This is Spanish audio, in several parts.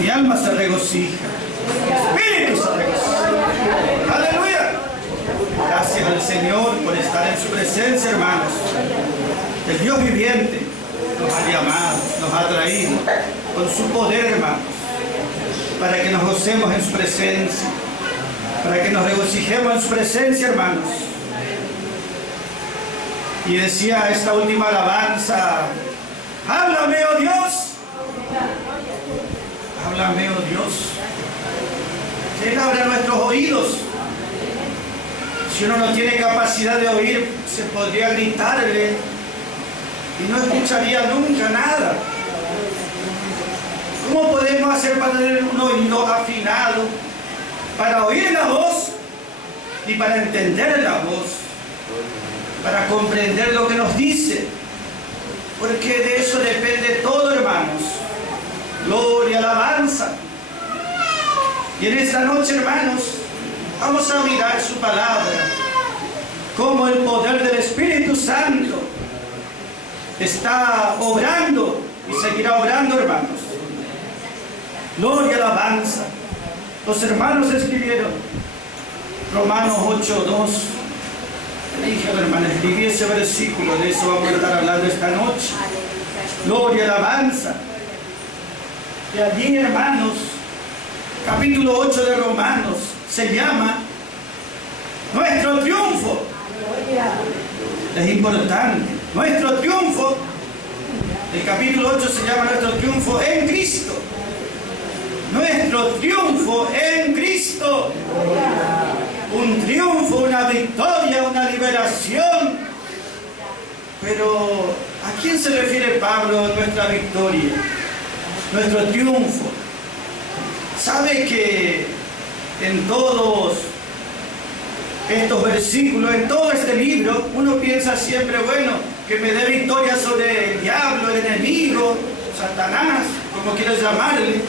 Mi alma se regocija. Mi espíritu se regocija. Aleluya. Gracias al Señor por estar en su presencia, hermanos. El Dios viviente nos ha llamado, nos ha traído con su poder, hermanos, para que nos gocemos en su presencia, para que nos regocijemos en su presencia, hermanos. Y decía esta última alabanza: háblame, oh Dios. Háblame, oh Dios. Él abre nuestros oídos. Si uno no tiene capacidad de oír, se podría gritarle y no escucharía nunca nada. ¿Cómo podemos hacer para tener un oído afinado, para oír la voz y para entender la voz, para comprender lo que nos dice? Porque de eso depende todo, hermanos. Gloria, alabanza. Y en esta noche, hermanos, vamos a mirar su palabra, cómo el poder del Espíritu Santo está obrando y seguirá obrando, hermanos. Gloria, alabanza. Los hermanos escribieron Romanos 8:2. Dije, hermano, escribí ese versículo, de eso vamos a estar hablando esta noche. Gloria, alabanza. Y allí, hermanos, capítulo 8 de Romanos se llama Nuestro Triunfo. Es importante. Nuestro triunfo, el capítulo 8 se llama Nuestro Triunfo en Cristo. Nuestro triunfo en Cristo. Un triunfo, una victoria, una liberación. Pero ¿a quién se refiere Pablo en nuestra victoria? Nuestro triunfo. ¿Sabe que en todos estos versículos, en todo este libro, uno piensa siempre, bueno, que me dé victoria sobre el diablo, el enemigo, Satanás, como quieras llamarle?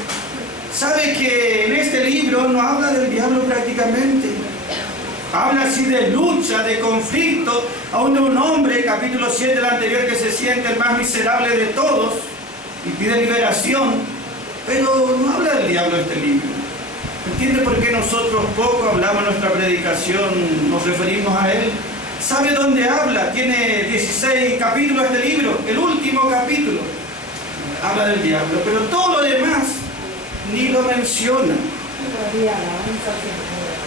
¿Sabe que en este libro no habla del diablo prácticamente? Habla así de lucha, de conflicto, aún de un hombre, capítulo 7 del anterior, que se siente el más miserable de todos y pide liberación, pero no habla del diablo este libro. ¿Entiende por qué nosotros poco hablamos en nuestra predicación, nos referimos a él? ¿Sabe dónde habla? Tiene 16 capítulos este libro, el último capítulo habla del diablo, pero todo lo demás ni lo menciona.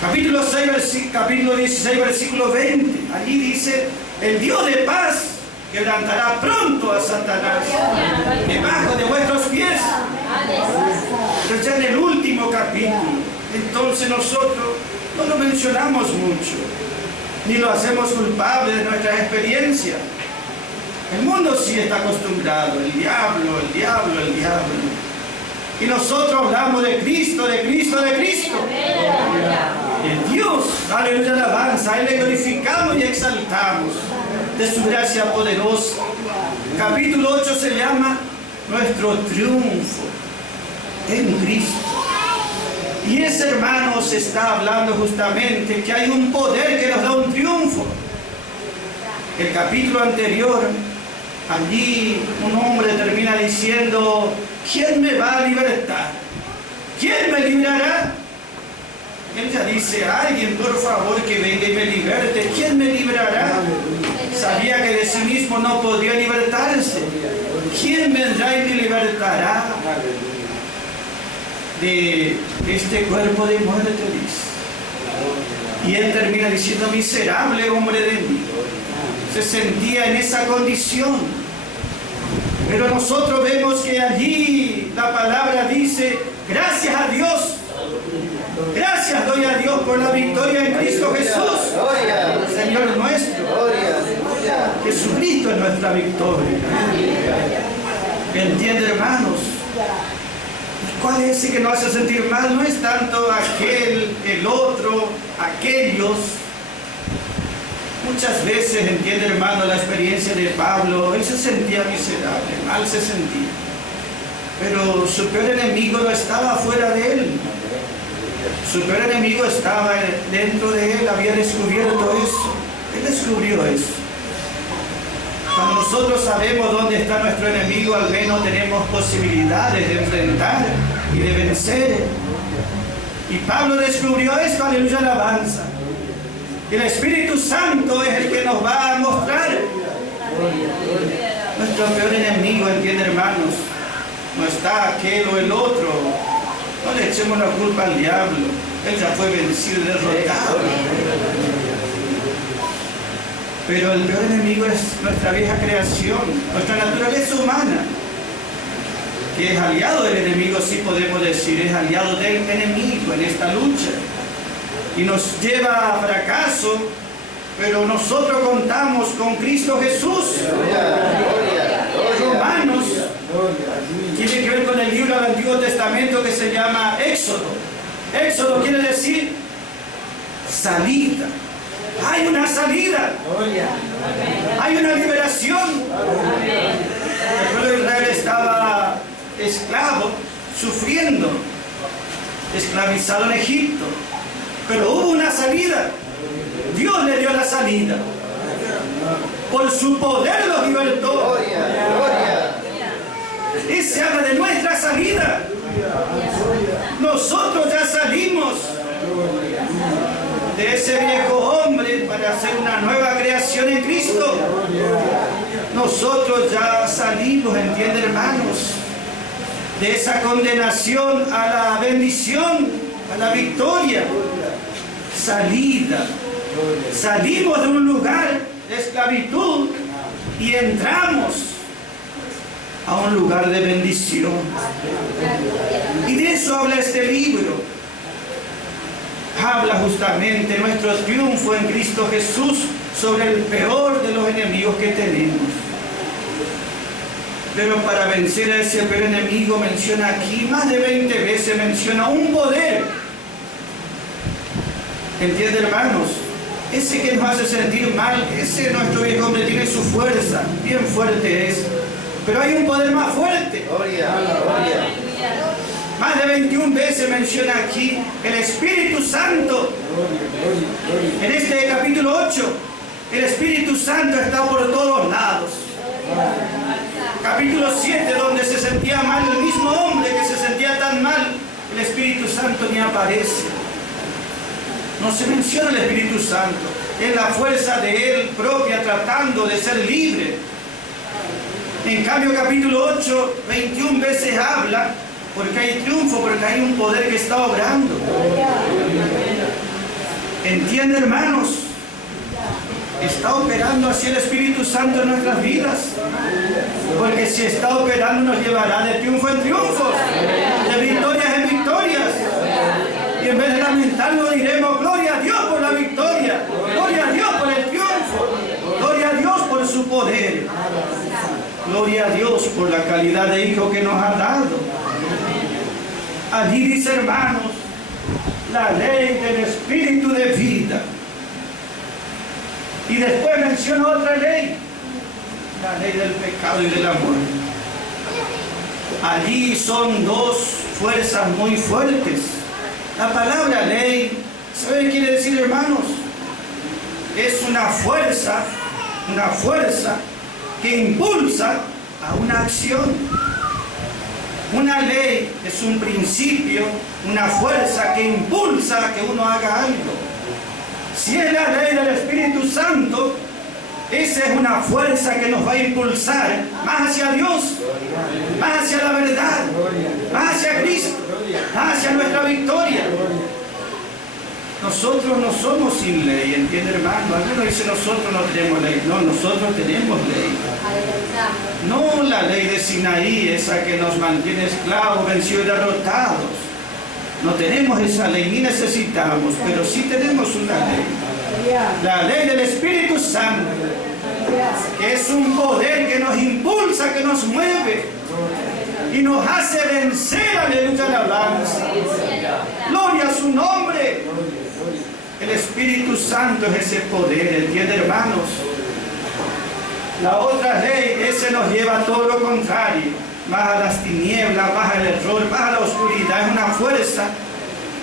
Capítulo 16, versículo 20, allí dice: el Dios de paz quebrantará pronto a Satanás debajo de vuestros pies. Pero ya en el último capítulo, entonces nosotros no lo mencionamos mucho, ni lo hacemos culpable de nuestras experiencias. El mundo sí está acostumbrado, el diablo, el diablo, el diablo. Y nosotros hablamos de Cristo, de Cristo, de Cristo. De Dios, aleluya, alabanza. A Él le glorificamos y exaltamos de su gracia poderosa. Capítulo 8 se llama Nuestro Triunfo en Cristo. Y ese, hermanos, está hablando justamente que hay un poder que nos da un triunfo. El capítulo anterior, allí un hombre termina diciendo: ¿quién me va a libertar? ¿Quién me librará? Él ya dice: alguien, por favor, que venga y me liberte. ¿Quién me librará? Sabía que de sí mismo no podía libertarse. ¿Quién vendrá y me libertará de este cuerpo de muerte? Dice. Y él termina diciendo: miserable hombre de mí. Se sentía en esa condición. Pero nosotros vemos que allí la palabra dice: gracias a Dios. Gracias doy a Dios por la victoria en Cristo Jesús, Señor nuestro. Jesucristo es nuestra victoria. ¿Entiende, hermanos? ¿Cuál es ese que nos hace sentir mal? No es tanto aquel, el otro, aquellos. Muchas veces, entiende, hermano, la experiencia de Pablo, él se sentía miserable, mal se sentía. Pero su peor enemigo no estaba fuera de él. Su peor enemigo estaba dentro de él, había descubierto eso. Él descubrió eso. Cuando nosotros sabemos dónde está nuestro enemigo, al menos tenemos posibilidades de enfrentar y de vencer. Y Pablo descubrió esto, aleluya, alabanza. El Espíritu Santo es el que nos va a mostrar. Nuestro peor enemigo, entiende, hermanos, no está aquel o el otro. No le echemos la culpa al diablo. Él ya fue vencido y derrotado. Pero el peor enemigo es nuestra vieja creación, nuestra naturaleza humana, que es aliado del enemigo, sí podemos decir, es aliado del enemigo en esta lucha. Y nos lleva a fracaso, pero nosotros contamos con Cristo Jesús. Romanos tiene que ver con el libro del Antiguo Testamento que se llama Éxodo. Éxodo quiere decir salida. Hay una salida. Hay una liberación. El pueblo de Israel estaba esclavo, sufriendo, esclavizado en Egipto. Pero hubo una salida. Dios le dio la salida. Por su poder los libertó. Ese habla de nuestra salida. Nosotros ya salimos de ese viejo hombre para hacer una nueva creación en Cristo. Nosotros ya salimos, entiende, hermanos, de esa condenación a la bendición, a la victoria. Salida. Salimos de un lugar de esclavitud y entramos a un lugar de bendición. Y de eso habla este libro. Habla justamente nuestro triunfo en Cristo Jesús sobre el peor de los enemigos que tenemos. Pero para vencer a ese peor enemigo menciona aquí, más de 20 veces menciona un poder. ¿Entiende, hermanos? Ese que nos hace sentir mal, ese nuestro viejo hombre tiene su fuerza, bien fuerte es. Pero hay un poder más fuerte. Más de 21 veces menciona aquí el Espíritu Santo. En este capítulo 8, el Espíritu Santo está por todos lados. Capítulo 7, donde se sentía mal el mismo hombre que se sentía tan mal, el Espíritu Santo ni aparece. No se menciona el Espíritu Santo. Es la fuerza de Él propia tratando de ser libre. En cambio, capítulo 8, 21 veces habla porque hay triunfo, porque hay un poder que está obrando. ¿Entiende, hermanos? Está operando así el Espíritu Santo en nuestras vidas. Porque si está operando nos llevará de triunfo en triunfos, de victorias en victorias. Y en vez de lamentarlo diremos, gloria a Dios por la victoria, gloria a Dios por el triunfo, gloria a Dios por su poder, gloria a Dios por la calidad de hijo que nos ha dado. Allí dice, hermanos, la ley del Espíritu de vida. Y después menciona otra ley, la ley del pecado y de la muerte. Allí son dos fuerzas muy fuertes. La palabra ley, ¿sabe qué quiere decir, hermanos? Es una fuerza que impulsa a una acción. Una ley es un principio, una fuerza que impulsa a que uno haga algo. Si es la ley del Espíritu Santo, esa es una fuerza que nos va a impulsar más hacia Dios, más hacia la verdad, más hacia Cristo, más hacia nuestra victoria. Nosotros no somos sin ley, ¿entiende, hermano? Algunos dicen, nosotros no tenemos ley. No, nosotros tenemos ley. No la ley de Sinaí, esa que nos mantiene esclavos, vencidos y derrotados. No tenemos esa ley, ni necesitamos, pero sí tenemos una ley. La ley del Espíritu Santo, que es un poder que nos impulsa, que nos mueve y nos hace vencer, aleluya, alabanza. Gloria a su nombre. El Espíritu Santo es ese poder, ¿entiende, hermanos? La otra ley, ese nos lleva a todo lo contrario, más a las tinieblas, más al error, más a la oscuridad. Es una fuerza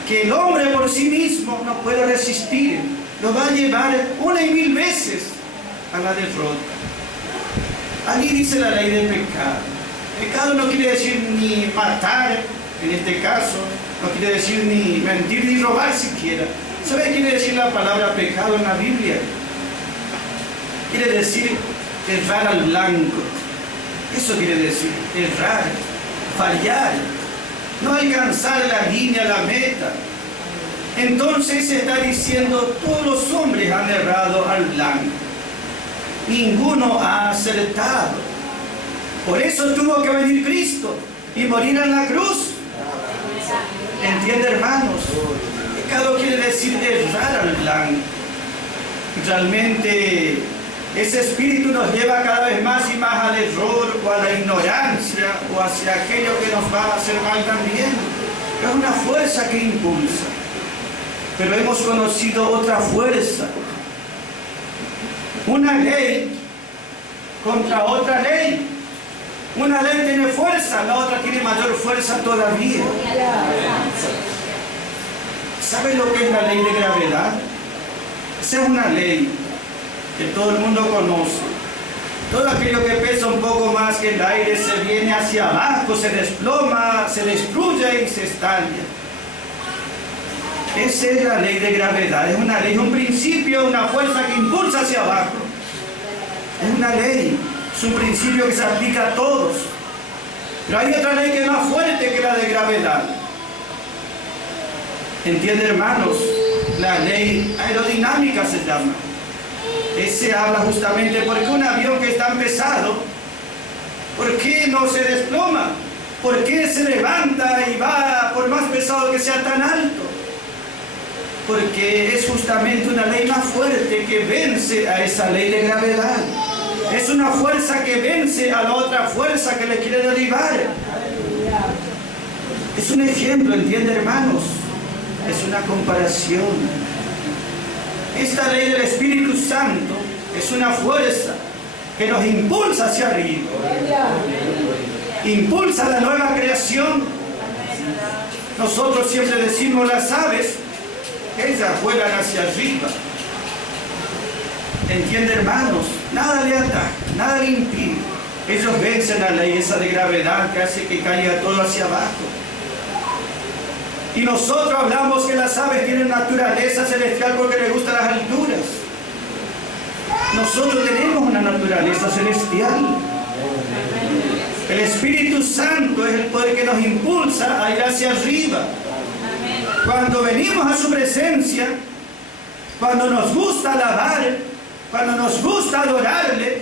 que el hombre por sí mismo no puede resistir. Lo va a llevar una y mil veces a la derrota. Allí dice la ley del pecado. Pecado no quiere decir ni matar, en este caso, no quiere decir ni mentir ni robar siquiera. ¿Sabe qué quiere decir la palabra pecado en la Biblia? Quiere decir errar al blanco. Eso quiere decir, errar, fallar, no alcanzar la línea, la meta. Entonces se está diciendo, todos los hombres han errado al blanco. Ninguno ha acertado. Por eso tuvo que venir Cristo y morir en la cruz. ¿Entiende, hermanos? Pecado quiere decir errar al blanco. Realmente ese espíritu nos lleva cada vez más y más al error o a la ignorancia o hacia aquello que nos va a hacer mal también. Es una fuerza que impulsa. Pero hemos conocido otra fuerza. Una ley contra otra ley. Una ley tiene fuerza, la otra tiene mayor fuerza todavía. ¿Sabe lo que es la ley de gravedad? Esa es una ley que todo el mundo conoce. Todo aquello que pesa un poco más que el aire se viene hacia abajo, se desploma, se destruye y se estalla. Esa es la ley de gravedad. Es una ley, un principio, una fuerza que impulsa hacia abajo. Es una ley, es un principio que se aplica a todos. Pero hay otra ley que es más fuerte que la de gravedad. ¿Entiende, hermanos? La ley aerodinámica se llama. Ese habla justamente porque un avión que es tan pesado, ¿por qué no se desploma? ¿Por qué se levanta y va por más pesado que sea tan alto? Porque es justamente una ley más fuerte que vence a esa ley de gravedad. Es una fuerza que vence a la otra fuerza que le quiere derribar. Es un ejemplo, ¿entiende, hermanos? Es una comparación. Esta ley del Espíritu Santo es una fuerza que nos impulsa hacia arriba. Impulsa la nueva creación. Nosotros siempre decimos las aves, ellas vuelan hacia arriba. ¿Entiende, hermanos? Nada le ataca, nada le impide. Ellos vencen la ley esa de gravedad que hace que caiga todo hacia abajo. Y nosotros hablamos que las aves tienen naturaleza celestial porque les gustan las alturas. Nosotros tenemos una naturaleza celestial. El Espíritu Santo es el poder que nos impulsa a ir hacia arriba. Cuando venimos a su presencia, cuando nos gusta alabar, cuando nos gusta adorarle,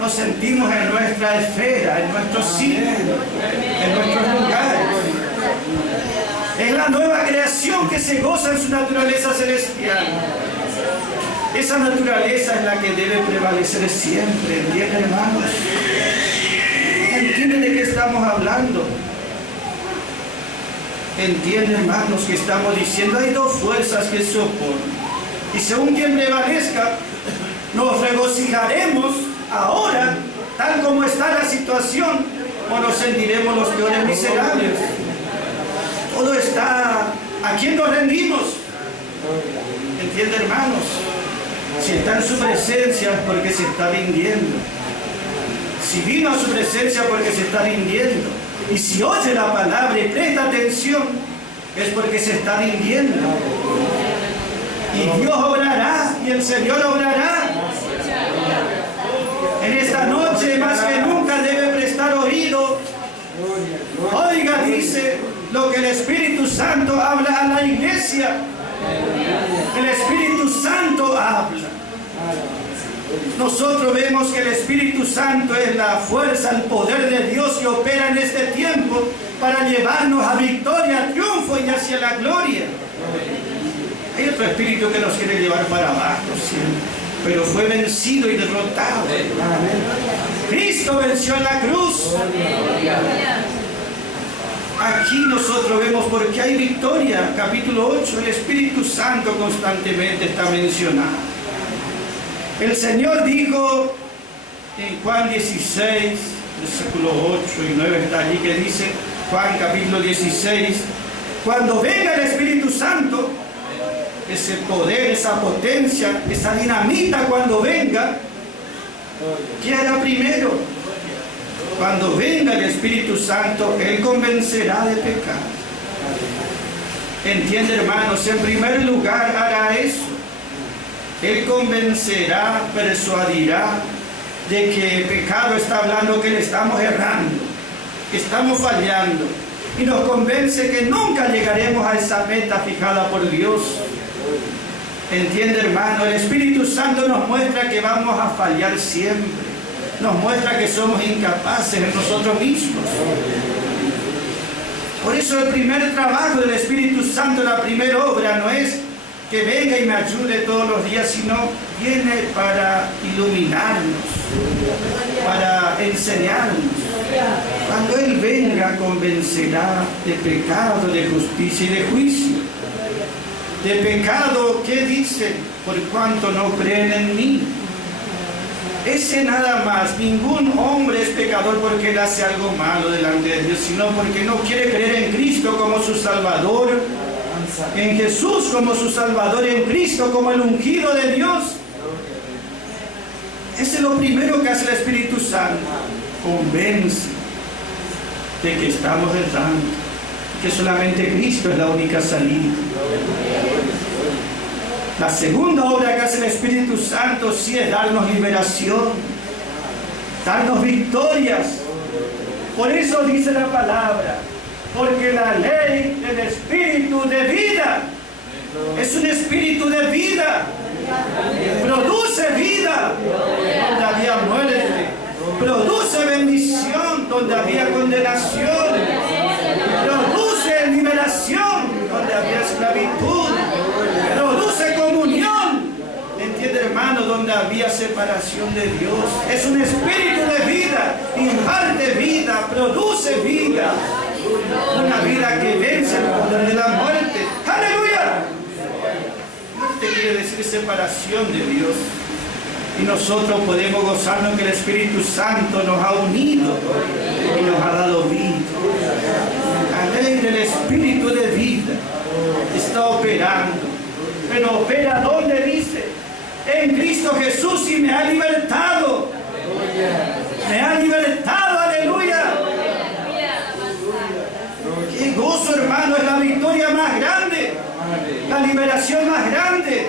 nos sentimos en nuestra esfera, en nuestro sitio, en nuestros lugares. Es la nueva creación que se goza en su naturaleza celestial. Esa naturaleza es la que debe prevalecer siempre, ¿entienden, hermanos? ¿Entienden de qué estamos hablando? ¿Entienden, hermanos, que estamos diciendo? Hay dos fuerzas que se oponen. Y según quien prevalezca, nos regocijaremos ahora, tal como está la situación, o nos sentiremos los peores miserables. Todo está, ¿a quién nos rendimos? ¿Entienden, hermanos? Si está en su presencia es porque se está rindiendo. Si vino a su presencia porque se está rindiendo. Y si oye la palabra y presta atención, es porque se está rindiendo. Y Dios obrará, y el Señor obrará. En esta noche, más que nunca, debe prestar oído. Oiga, dice lo que el Espíritu Santo habla a la iglesia. El Espíritu Santo habla. Nosotros vemos que el Espíritu Santo es la fuerza, el poder de Dios que opera en este tiempo para llevarnos a victoria, a triunfo y hacia la gloria. Hay otro espíritu que nos quiere llevar para abajo siempre, pero fue vencido y derrotado. Cristo venció en la cruz. Aquí nosotros vemos por qué hay victoria. Capítulo 8, el Espíritu Santo constantemente está mencionado. El Señor dijo en Juan 16, versículo 8 y 9 está allí, que dice, Juan capítulo 16, cuando venga el Espíritu Santo, ese poder, esa potencia, esa dinamita cuando venga, ¿qué hará primero? Cuando venga el Espíritu Santo, Él convencerá de pecado. ¿Entiende, hermanos? En primer lugar hará eso. Él convencerá, persuadirá de que el pecado está hablando que le estamos errando, que estamos fallando, y nos convence que nunca llegaremos a esa meta fijada por Dios. ¿Entiende, hermano? El Espíritu Santo nos muestra que vamos a fallar siempre, nos muestra que somos incapaces en nosotros mismos. Por eso el primer trabajo del Espíritu Santo, la primera obra, no es que venga y me ayude todos los días, sino viene para iluminarnos, para enseñarnos. Cuando Él venga, convencerá de pecado, de justicia y de juicio. De pecado, ¿qué dice? Por cuanto no creen en mí. Ese nada más. Ningún hombre es pecador porque él hace algo malo delante de Dios, sino porque no quiere creer en Cristo como su Salvador, en Jesús como su Salvador, en Cristo como el ungido de Dios. Ese es lo primero que hace el Espíritu Santo. Convence de que estamos errando, que solamente Cristo es la única salida. La segunda obra que hace el Espíritu Santo sí es darnos liberación, darnos victorias. Por eso dice la palabra, porque la ley del Espíritu de vida es un espíritu de vida, produce vida donde había muerte, produce bendición donde había condenación, produce liberación donde había esclavitud, produce comunión, ¿entiende, hermano? Donde había separación de Dios. Es un espíritu de vida, imparte vida, produce vida, una vida que vence el poder de la muerte. ¡Aleluya! Muerte quiere decir separación de Dios. Y nosotros podemos gozarnos que el Espíritu Santo nos ha unido y nos ha dado vida. La ley del Espíritu de vida está operando. Pero opera ¿dónde? Dice, en Cristo Jesús, y me ha libertado. Me ha libertado, aleluya. Qué gozo, hermano, es la victoria más grande, la liberación más grande.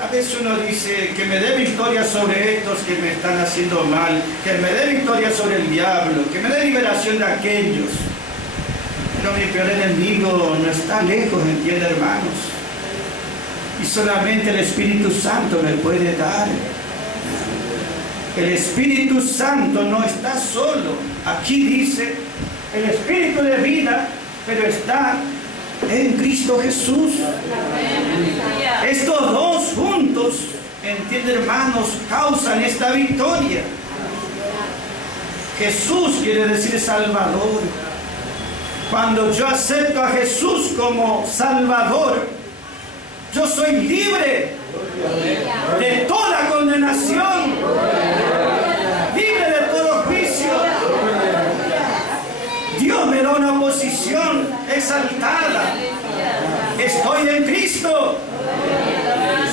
A veces uno dice que me dé victoria sobre estos que me están haciendo mal, que me dé victoria sobre el diablo, que me dé liberación de aquellos. Pero mi peor enemigo no está lejos, ¿entiende, hermanos? Y solamente el Espíritu Santo me puede dar. El Espíritu Santo no está solo. Aquí dice el Espíritu de vida, pero está en Cristo Jesús. Estos dos juntos, entiende, hermanos, causan esta victoria. Jesús quiere decir Salvador. Cuando yo acepto a Jesús como Salvador, yo soy libre de toda condenación, libre de todo juicio. Dios me da una posición exaltada. Estoy en Cristo.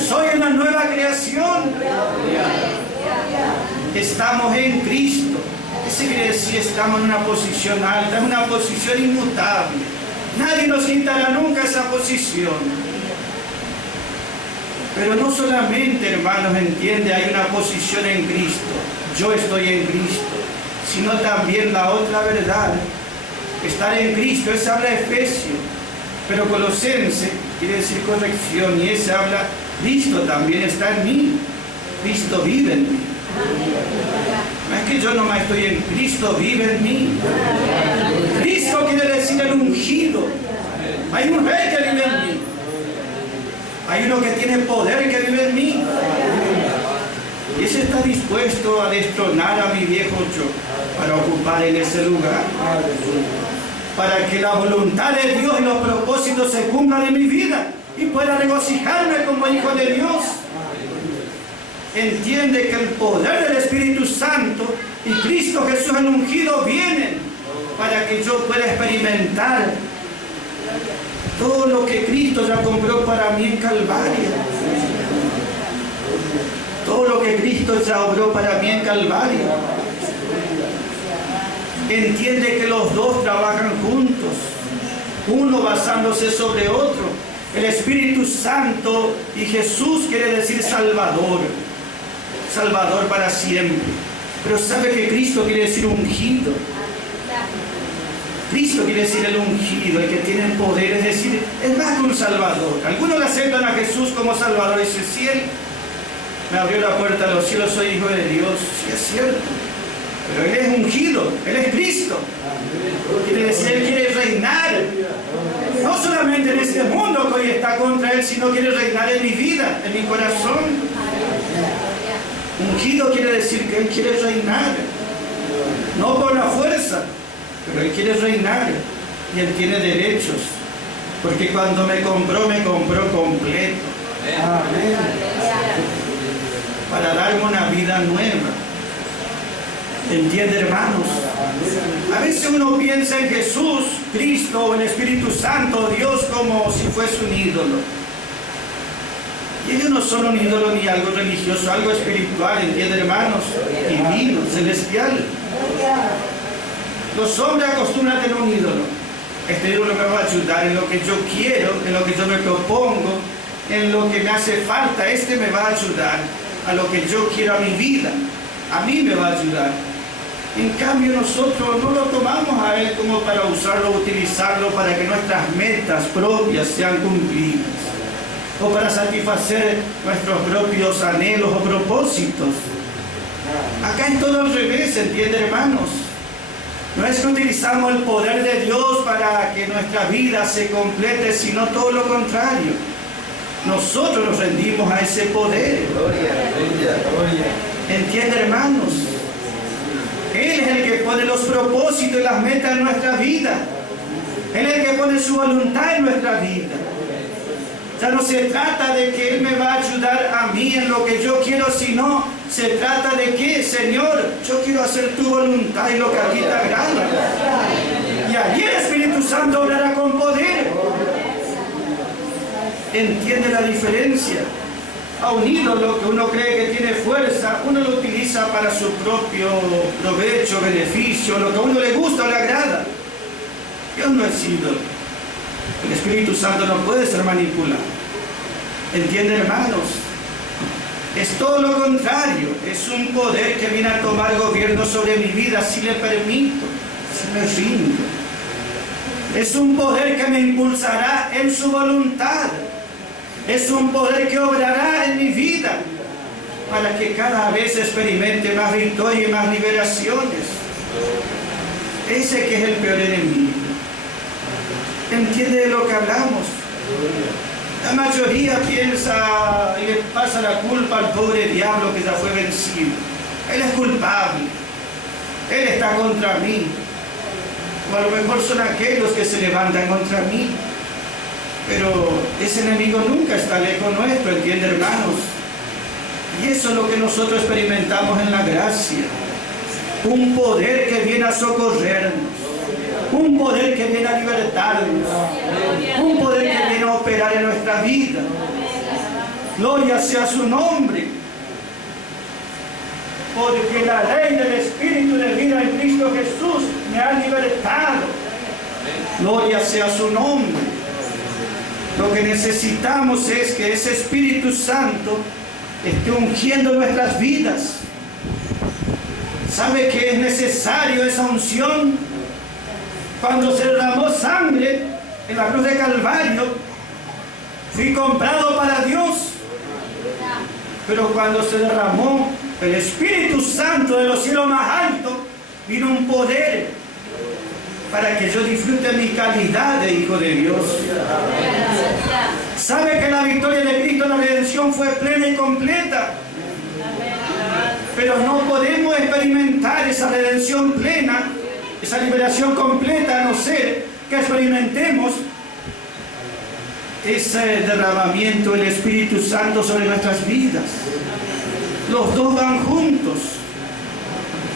Soy una nueva creación. Estamos en Cristo. Eso quiere decir estamos en una posición alta, en una posición inmutable. Nadie nos quitará nunca esa posición. Pero no solamente, hermanos, entiende, hay una posición en Cristo. Yo estoy en Cristo. Sino también la otra verdad. Estar en Cristo, ese habla Efesios. Pero Colosense quiere decir corrección. Y ese habla, Cristo también está en mí. Cristo vive en mí. No es que yo nomás estoy en Cristo, vive en mí. Cristo quiere decir el ungido. Hay un rey que vive en mí. Hay uno que tiene poder que vive en mí. Y ese está dispuesto a destronar a mi viejo yo para ocupar en ese lugar. Para que la voluntad de Dios y los propósitos se cumplan en mi vida y pueda regocijarme como hijo de Dios. Entiende que el poder del Espíritu Santo y Cristo Jesús el ungido vienen para que yo pueda experimentar todo lo que Cristo ya compró para mí en Calvario. Todo lo que Cristo ya obró para mí en Calvario. entiende que los dos trabajan juntos, uno basándose sobre otro. El Espíritu Santo y Jesús quiere decir Salvador, Salvador para siempre. Pero sabe que Cristo quiere decir ungido. Cristo quiere decir el ungido, el que tiene el poder, es decir, es más que un Salvador. Algunos le aceptan a Jesús como Salvador y dicen, si Él me abrió la puerta a los cielos, soy hijo de Dios. Sí, es cierto. Pero Él es ungido, Él es Cristo. Quiere decir, Él quiere reinar. No solamente en este mundo que hoy está contra Él, sino quiere reinar en mi vida, en mi corazón. Ungido quiere decir que Él quiere reinar. No por la fuerza, pero Él quiere reinar. Y Él tiene derechos. Porque cuando me compró completo. Amén. Para darme una vida nueva. ¿Entiende, hermanos? A veces uno piensa en Jesús, Cristo, o el Espíritu Santo, Dios, como si fuese un ídolo. Y ellos no son un ídolo ni algo religioso, algo espiritual, ¿entiende, hermanos? Divino, celestial. Los hombres acostumbran a tener un ídolo. Este ídolo me va a ayudar en lo que yo quiero, en lo que yo me propongo, en lo que me hace falta. Este me va a ayudar a lo que yo quiero a mi vida. A mí me va a ayudar. En cambio nosotros no lo tomamos a Él como para usarlo, utilizarlo para que nuestras metas propias sean cumplidas o para satisfacer nuestros propios anhelos o propósitos. Acá es todo al revés, ¿entiende, hermanos? No es que utilizamos el poder de Dios para que nuestra vida se complete, sino todo lo contrario. Nosotros nos rendimos a ese poder. ¿Entiende, hermanos? Él es el que pone los propósitos y las metas en nuestra vida. Él es el que pone su voluntad en nuestra vida. Ya no se trata de que Él me va a ayudar a mí en lo que yo quiero, sino se trata de que, Señor, yo quiero hacer tu voluntad y lo que a ti te agrada. Y allí el Espíritu Santo obrará con poder. ¿Entiende la diferencia? A un ídolo que uno cree que tiene fuerza, uno lo utiliza para su propio provecho, beneficio, lo que a uno le gusta o le agrada. Dios no es ídolo. El Espíritu Santo no puede ser manipulado. ¿Entienden, hermanos? Es todo lo contrario. Es un poder que viene a tomar gobierno sobre mi vida si le permito, si me rindo. Es un poder que me impulsará en su voluntad. Es un poder que obrará en mi vida para que cada vez experimente más victoria y más liberaciones. Ese que es el peor enemigo. ¿Entiende de lo que hablamos? La mayoría piensa y le pasa la culpa al pobre diablo que ya fue vencido. Él es culpable. Él está contra mí. O a lo mejor son aquellos que se levantan contra mí. Pero ese enemigo nunca está lejos nuestro, ¿entiende, hermanos? Y eso es lo que nosotros experimentamos en la gracia. Un poder que viene a socorrernos. Un poder que viene a libertarnos. Un poder que viene a operar en nuestra vida. Gloria sea su nombre. Porque la ley del Espíritu de vida en Cristo Jesús me ha libertado. Gloria sea su nombre. Lo que necesitamos es que ese Espíritu Santo esté ungiendo nuestras vidas. ¿Sabe que es necesario esa unción? Cuando se derramó sangre en la cruz de Calvario, fui comprado para Dios. Pero cuando se derramó el Espíritu Santo de los cielos más altos, vino un poder para que yo disfrute mi calidad de hijo de Dios. ¿Sabe que la victoria de Cristo en la redención fue plena y completa? Pero no podemos experimentar esa redención plena, esa liberación completa, a no ser que experimentemos ese derramamiento del Espíritu Santo sobre nuestras vidas. Los dos van juntos.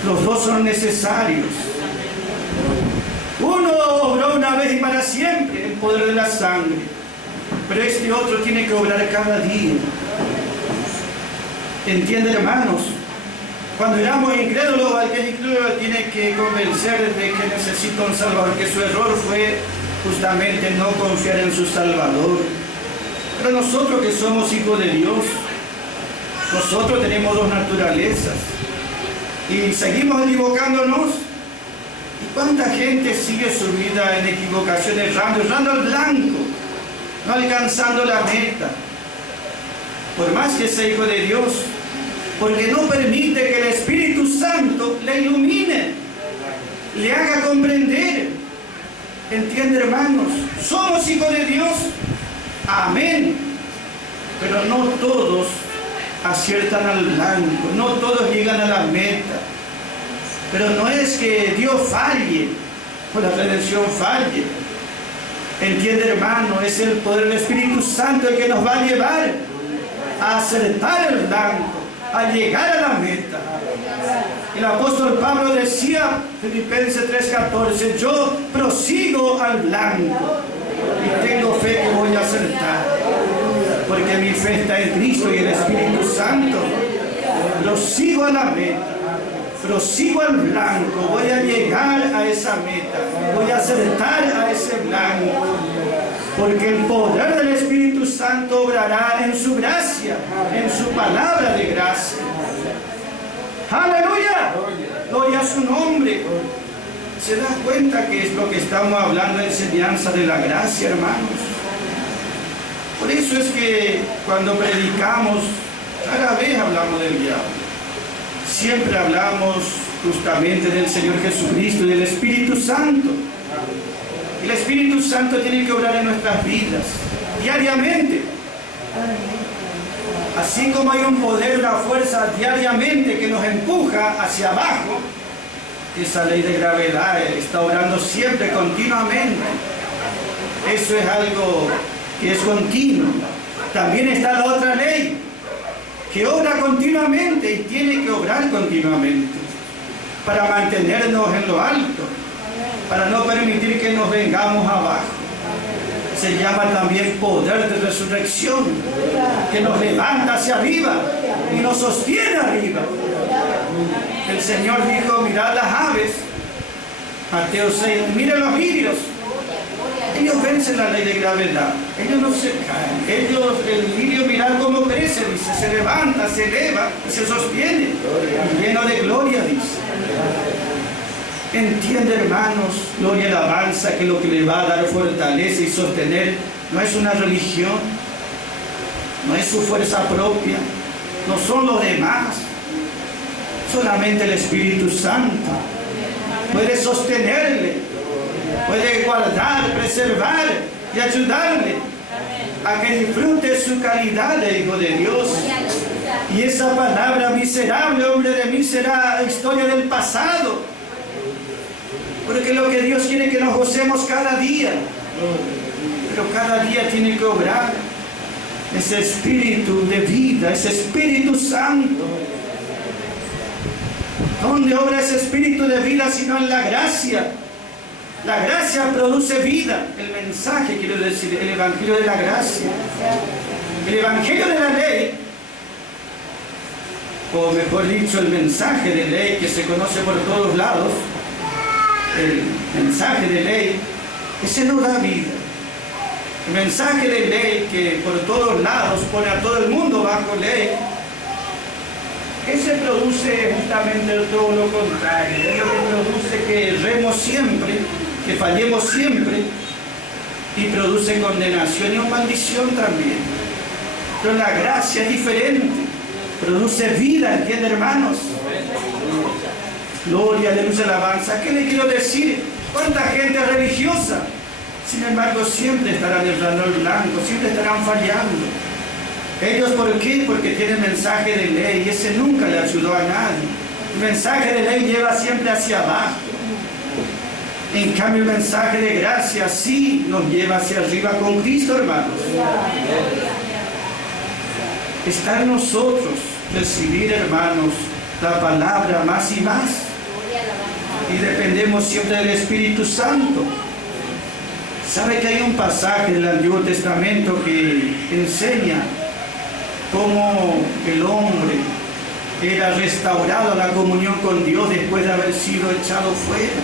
Los dos son necesarios. Uno obró una vez y para siempre el poder de la sangre, pero este otro tiene que obrar cada día. ¿Entienden, hermanos? Cuando éramos incrédulos, al que es incrédulo tiene que convencer de que necesita un Salvador, que su error fue justamente no confiar en su Salvador. Pero nosotros que somos hijos de Dios, nosotros tenemos dos naturalezas y seguimos equivocándonos. ¿Y cuánta gente sigue su vida en equivocación, errando al blanco, no alcanzando la meta? Por más que sea hijo de Dios, porque no permite que el Espíritu Santo le ilumine, le haga comprender. ¿Entiende, hermanos? Somos hijos de Dios, amén, pero no todos aciertan al blanco, no todos llegan a la meta. Pero no es que Dios falle, o la redención falle. ¿Entiende, hermano? Es el poder del Espíritu Santo el que nos va a llevar a acertar el blanco, a llegar a la meta. El apóstol Pablo decía, Filipenses 3:14, yo prosigo al blanco y tengo fe que voy a acertar, porque mi fe está en Cristo y el Espíritu Santo. Prosigo a la meta, prosigo al blanco, voy a llegar a esa meta, voy a acertar a ese blanco, porque el poder del Espíritu Santo obrará en su gracia, en su palabra de gracia. ¡Aleluya! Gloria a su nombre. ¿Se da cuenta que es lo que estamos hablando, enseñanza de la gracia, hermanos? Por eso es que cuando predicamos, cada vez hablamos del diablo. Siempre hablamos justamente del Señor Jesucristo y del Espíritu Santo. El Espíritu Santo tiene que obrar en nuestras vidas, diariamente. Así como hay un poder, una fuerza diariamente que nos empuja hacia abajo, esa ley de gravedad está obrando siempre, continuamente. Eso es algo que es continuo. También está la otra ley, que obra continuamente y tiene que obrar continuamente para mantenernos en lo alto, para no permitir que nos vengamos abajo. Se llama también poder de resurrección, que nos levanta hacia arriba y nos sostiene arriba. El Señor dijo, mirad las aves, Mateo 6, miren los lirios. Ellos vencen la ley de gravedad, ellos no se caen, el lirio mirad cómo crece, dice, se levanta, se eleva y se sostiene, lleno de gloria, dice. Entiende, hermanos, gloria y alabanza, que lo que le va a dar fortaleza y sostener no es una religión, no es su fuerza propia, no son los demás, solamente el Espíritu Santo puede sostenerle, puede guardar, preservar y ayudarle a que disfrute su calidad de hijo de Dios. Y esa palabra miserable, hombre de mí, será historia del pasado. Porque lo que Dios quiere que nos gocemos cada día, pero cada día tiene que obrar ese espíritu de vida, ese Espíritu Santo. ¿Dónde obra ese espíritu de vida sino en la gracia? La gracia produce vida. El mensaje, quiero decir, el evangelio de la gracia. El evangelio de la ley, o mejor dicho, el mensaje de ley que se conoce por todos lados, el mensaje de ley, ese no da vida. El mensaje de ley que por todos lados pone a todo el mundo bajo ley, ese produce justamente todo lo contrario. Es lo que produce que erremos siempre, que fallemos siempre, y produce condenación y maldición también. Pero la gracia es diferente, produce vida, ¿entiende, hermanos? Gloria, aleluya, alabanza. ¿Qué le quiero decir? ¿Cuánta gente religiosa? Sin embargo, siempre estarán errando el blanco, siempre estarán fallando. ¿Ellos por qué? Porque tienen mensaje de ley y ese nunca le ayudó a nadie. El mensaje de ley lleva siempre hacia abajo. En cambio, el mensaje de gracia sí nos lleva hacia arriba con Cristo, hermanos. Está en nosotros recibir, hermanos, la palabra más y más. Y dependemos siempre del Espíritu Santo. ¿Sabe que hay un pasaje del Antiguo Testamento que enseña cómo el hombre era restaurado a la comunión con Dios después de haber sido echado fuera.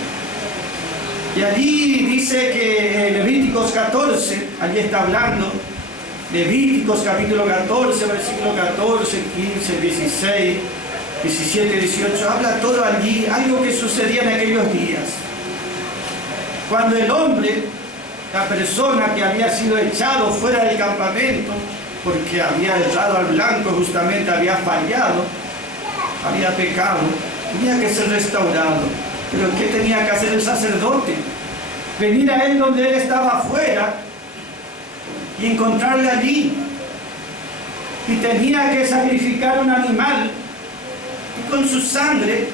Y allí dice que Levíticos 14, allí está hablando, Levíticos capítulo 14, versículo 14, 15, 16, 17, 18, habla todo allí, algo que sucedía en aquellos días. Cuando el hombre, la persona que había sido echado fuera del campamento, porque había echado al blanco, justamente había fallado, había pecado, tenía que ser restaurado. Pero ¿qué tenía que hacer el sacerdote? Venir a él donde él estaba afuera y encontrarle allí. Y tenía que sacrificar un animal y con su sangre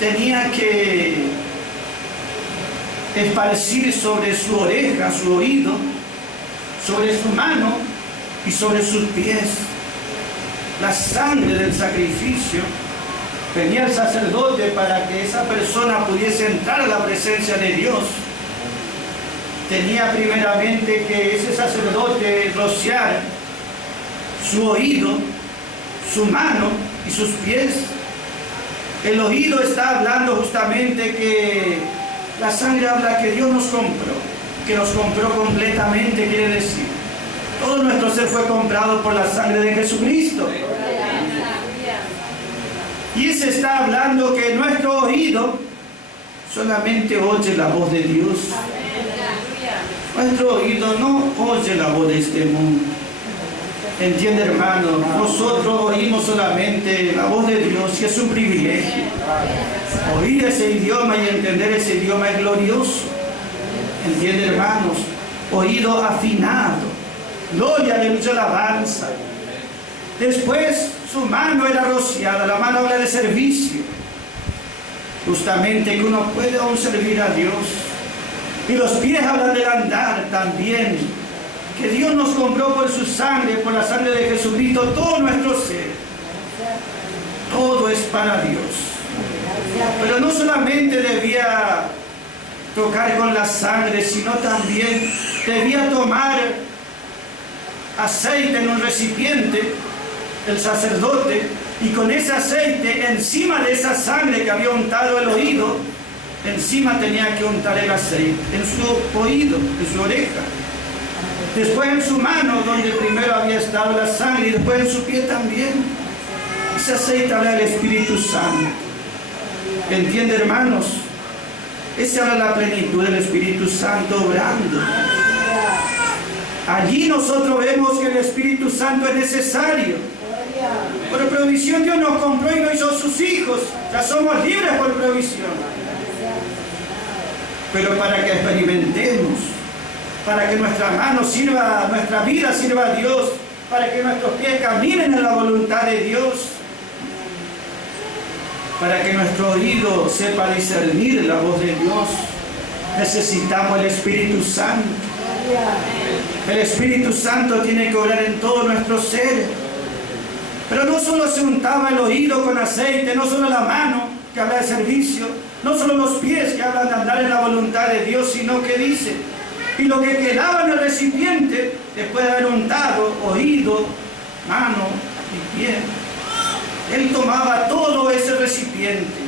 tenía que esparcir sobre su oreja, su oído, sobre su mano y sobre sus pies. La sangre del sacrificio. Venía el sacerdote para que esa persona pudiese entrar a la presencia de Dios. Tenía primeramente que ese sacerdote rociar su oído, su mano y sus pies. El oído está hablando justamente que la sangre habla que Dios nos compró completamente, quiere decir. Todo nuestro ser fue comprado por la sangre de Jesucristo. Y ese está hablando que nuestro oído solamente oye la voz de Dios. Nuestro oído no oye la voz de este mundo. ¿Entiende, hermano? Nosotros oímos solamente la voz de Dios y es un privilegio. Oír ese idioma y entender ese idioma es glorioso. ¿Entiende, hermanos? Oído afinado. Gloria, aleluya, alabanza. Después su mano era rociada, la mano habla de servicio. Justamente que uno puede aún servir a Dios. Y los pies hablan del andar también. Que Dios nos compró por su sangre, por la sangre de Jesucristo, todo nuestro ser. Todo es para Dios. Pero no solamente debía tocar con la sangre, sino también debía tomar aceite en un recipiente, el sacerdote, y con ese aceite, encima de esa sangre que había untado el oído, encima tenía que untar el aceite, en su oído, en su oreja. Después en su mano, donde primero había estado la sangre, y después en su pie también. Ese aceite habla del Espíritu Santo. ¿Entiende, hermanos? Ese habla de la plenitud del Espíritu Santo obrando. Allí nosotros vemos que el Espíritu Santo es necesario. Por provisión Dios nos compró y nos hizo sus hijos. Ya somos libres por provisión. Pero para que experimentemos, para que nuestra mano sirva, nuestra vida sirva a Dios, para que nuestros pies caminen en la voluntad de Dios, para que nuestro oído sepa discernir la voz de Dios, necesitamos el Espíritu Santo. El Espíritu Santo tiene que obrar en todo nuestro ser. Pero no solo se untaba el oído con aceite, no solo la mano que habla de servicio, no solo los pies que hablan de andar en la voluntad de Dios, sino que dice, y lo que quedaba en el recipiente, después de haber untado oído, mano y pie, él tomaba todo ese recipiente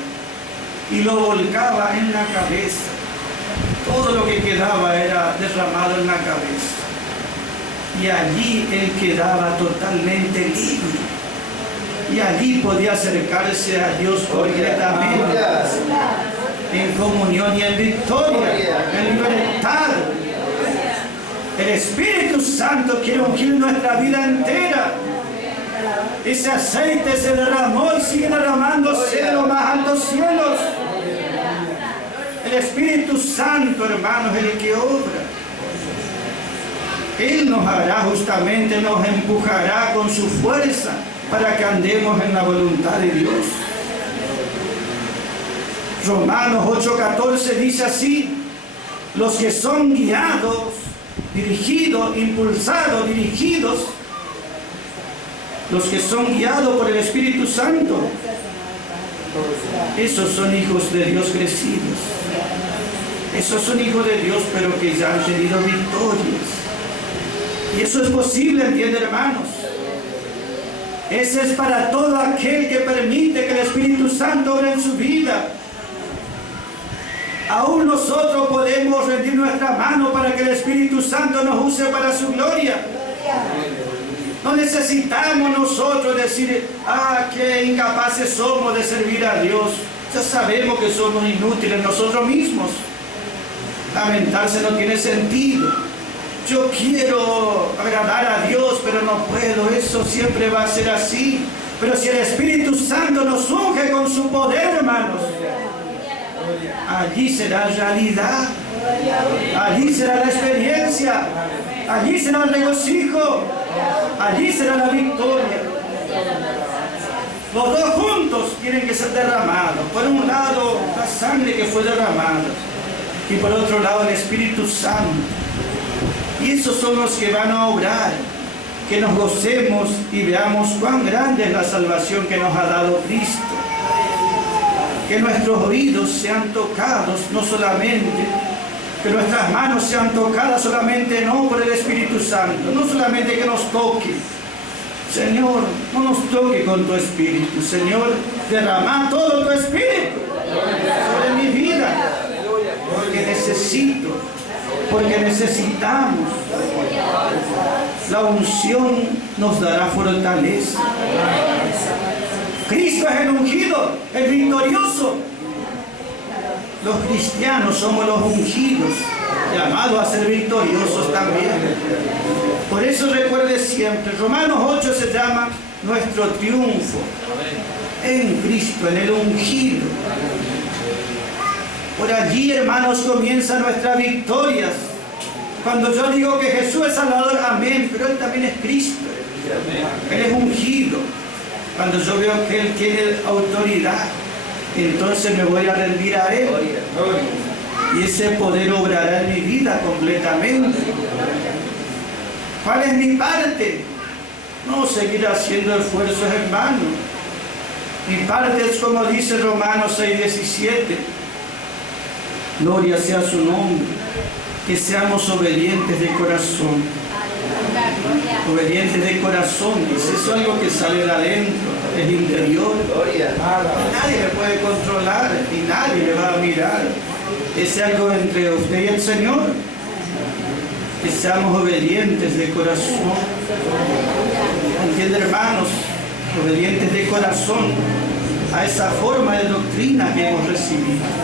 y lo volcaba en la cabeza. Todo lo que quedaba era derramado en la cabeza. Y allí él quedaba totalmente libre. Y allí podía acercarse a Dios concretamente, en comunión y en victoria, en libertad. El Espíritu Santo quiere ungir nuestra vida entera. Ese aceite se derramó y sigue derramándose de los más altos cielos. El Espíritu Santo, hermanos, es el que obra. Él nos hará justamente, nos empujará con su fuerza para que andemos en la voluntad de Dios. Romanos 8:14 dice así: los que son guiados, dirigidos, impulsados, dirigidos, los que son guiados por el Espíritu Santo, esos son hijos de Dios crecidos. Esos son hijos de Dios, pero que ya han tenido victorias. Y eso es posible, ¿entienden, hermanos? Ese es para todo aquel que permite que el Espíritu Santo obre en su vida. Aún nosotros podemos rendir nuestra mano para que el Espíritu Santo nos use para su gloria. No necesitamos nosotros decir, qué incapaces somos de servir a Dios. Ya sabemos que somos inútiles nosotros mismos. Lamentarse no tiene sentido. Yo quiero agradar a Dios, pero no puedo. Eso siempre va a ser así. Pero si el Espíritu Santo nos unge con su poder, hermanos, allí será realidad. Allí será la experiencia. Allí será el regocijo. Allí será la victoria. Los dos juntos tienen que ser derramados. Por un lado, la sangre que fue derramada. Y por otro lado, el Espíritu Santo. Y esos son los que van a obrar. Que nos gocemos y veamos cuán grande es la salvación que nos ha dado Cristo. Que nuestros oídos sean tocados, no solamente, que nuestras manos sean tocadas solamente no por el Espíritu Santo, no solamente que nos toque. Señor, no nos toque con tu Espíritu. Señor, derrama todo tu Espíritu sobre mi vida. Porque necesito, porque necesitamos. La unción nos dará fortaleza. Cristo es el ungido, el victorioso. Los cristianos somos los ungidos, llamados a ser victoriosos también. Por eso recuerde siempre, Romanos 8 se llama nuestro triunfo en Cristo, en el ungido. Por allí, hermanos, comienzan nuestras victorias. Cuando yo digo que Jesús es Salvador, amén, pero Él también es Cristo. Él es ungido. Cuando yo veo que Él tiene autoridad, entonces me voy a rendir a Él. Y ese poder obrará en mi vida completamente. ¿Cuál es mi parte? No seguir haciendo esfuerzos en vano. Mi parte es como dice Romanos 6:17. Gloria sea su nombre. Que seamos obedientes de corazón. Obedientes de corazón. Eso es algo que sale de adentro, del interior. Nadie le puede controlar y nadie le va a mirar. Es algo entre usted y el Señor. Que seamos obedientes de corazón. ¿Entienden, hermanos? Obedientes de corazón a esa forma de doctrina que hemos recibido.